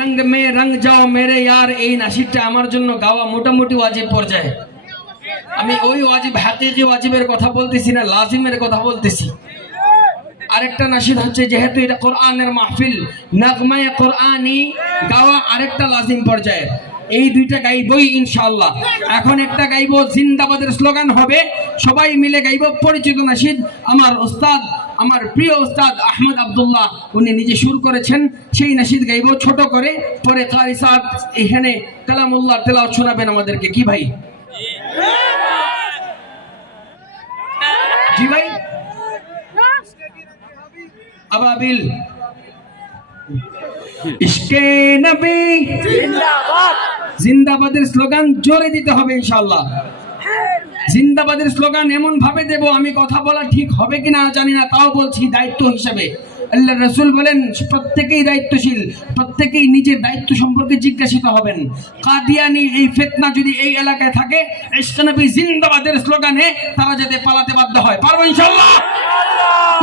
রঙ মে রঙ যাও মেরে ইয়ার এই নাসিরটা আমার জন্য গাওয়া মোটামুটি ওয়াজিব পর্যায়ে আমি ওই ওয়াজিব হাকিকি ওয়াজিবের কথা বলতেছি না লাজিমের কথা বলতেছি আরেকটা নাসিদ হচ্ছে যেহেতু এটা কোরআনের মাহফিল নগমায় কোরআনি গাওয়া আরেকটা লাজিম পর্যায়ে এই দুইটা গাইবই ইনশাআল্লাহ। এখন একটা গাইব, জিন্দাবাদের স্লোগান হবে, সবাই মিলে গাইব, পরিচিত নাসিদ, আমার ওস্তাদ আমার প্রিয় ওস্তাদ আহমদ আব্দুল্লাহ উনি নিজে সুর করেছেন সেই নাসিদ গাইবো ছোট করে পরে কারি সাহেব এখানে কালামুল্লাহ তেলাওয়াত শোনাবেন আমাদেরকে। কি ভাই? জি ভাই? আবাবিল ইশকে নবী। জিন্দাবাদের স্লোগান জোরে দিতে হবে ইনশাআল্লাহ। জিন্দাবাদের স্লোগান এমন ভাবে দেব আমি কথা বলা ঠিক হবে কিনা জানি না তাও বলছি দায়িত্ব হিসাবে। আল্লাহ রসুল বলেন প্রত্যেকেই দায়িত্বশীল প্রত্যেকেই নিজের দায়িত্ব সম্পর্কে জিজ্ঞাসিত হবেন। কাদিয়ানি এই ফেতনা যদি এই এলাকায় থাকে ইসলামী জিন্দাবাদের স্লোগানে তারা যাতে পালাতে বাধ্য হয়। পারব ইনশাল্লাহ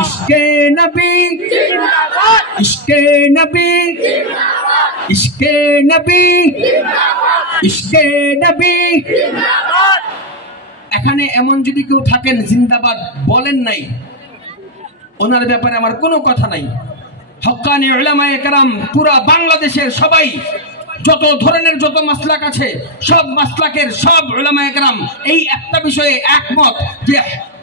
ইশকে নবী। ইশকে নবী। নবী। নবী। এখানে এমন যদি কেউ থাকেন, জিন্দাবাদ বলেন নাই। ওনার ব্যাপারে আমার কোনো কথা নাই। হক্কানি ওলামায়ে কেরাম পুরা বাংলাদেশের সবাই যত ধরনের যত মাসলাক আছে, সব মাসলাকের সব ওলামায়ে কেরাম এই একটা বিষয়ে একমত যে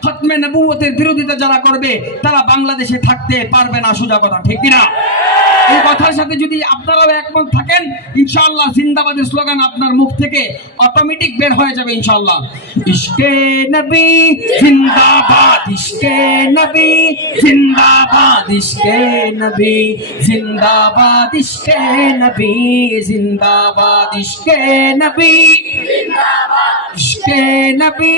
খতমে নবুয়তের বিরোধিতা যারা করবে, তারা বাংলাদেশে থাকতে পারবে না, সোজা কথা, ঠিক কিনা? এই কথার সাথে যদি আপনারাও একমত থাকেন, ইনশাআল্লাহ জিন্দাবাদের স্লোগান আপনার মুখ থেকে অটোমেটিক বের হয়ে যাবে ইনশাআল্লাহ। ইশকে নবী, জিন্দাবাদ। ইশকে নবী, জিন্দাবাদ। ইশকে নবী, জিন্দাবাদ। ইশকে নবী, জিন্দাবাদ। ইশকে নবী জিন্দাবাদ ইশকে নবী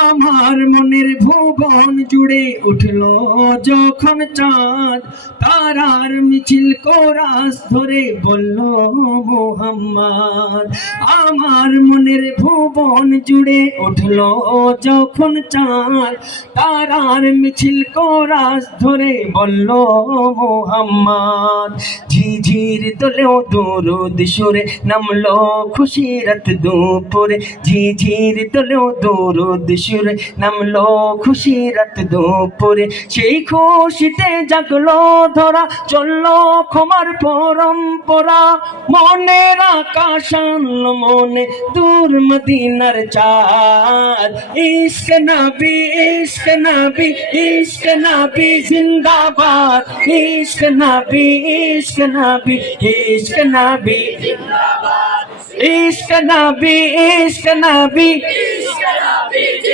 আমার মনের ভুবন জুড়ে উঠল যখন চাঁদ। তারার মিছিল কোরাস ধরে বলল, মোহাম্মদ, আমার মনের ভুবন জুড়ে উঠল যখন চাঁদ। তারার মিছিল কোরাস ধরে বলল, মোহাম্মদ, ঝিঝির তোলেও দরুদ সুরে নামলো খুশি রাত দুপুরে। ঝিঝির তোলেও দরুদ সুরে নামলো খুশি রাত দুপুরে। সেই খুশিতে জাগলো, ধরা চলল ক্ষমার পরম্পরা। মনের আকাশ আনলো মনে দূর মদিনার চাঁদ। ইস্ক নবী ইস্ক নবী ইস্ক নবী, জিন্দাবাদ। ইস্ক নবী ইস্ক নবী ইস্ক নবী ইস্ক নবী ইস্ক নবী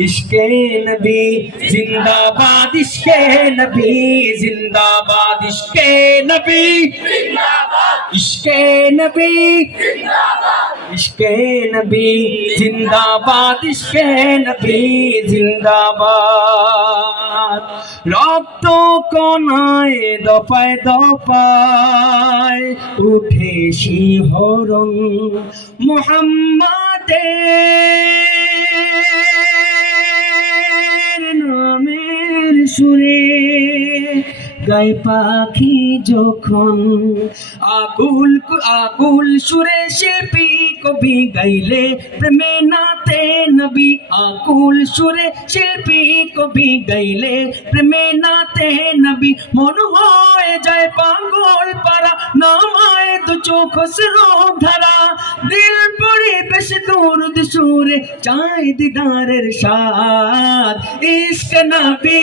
ইস্কে নবী, জিন্দাবাদ ইস্কে নবী, জিন্দাবাদ ইস্কে নবী। ইস্কে নবী ইস্কে নবী, জিন্দাবাদ ইস্কে নবী, জিন্দাবাদ। রক্ত কনায় দফায় দফায় উঠে শিহরণ, মুহাম্মাদের সুরে গায়ে পাখি যখন আকুল আকুল সুরে শিল্পী কবি গাইলে প্রেমে নাতে নবী। আকুল সুরে শিল্পী কবি গাইলে প্রেমে নাতে নবী। মন হয়ে যায় পাগল পারা নামায় দু চোখ ধারা। দিল পড়ে বেশ দূর সুরে চায় দিদারের সাথ ইস্ক নবী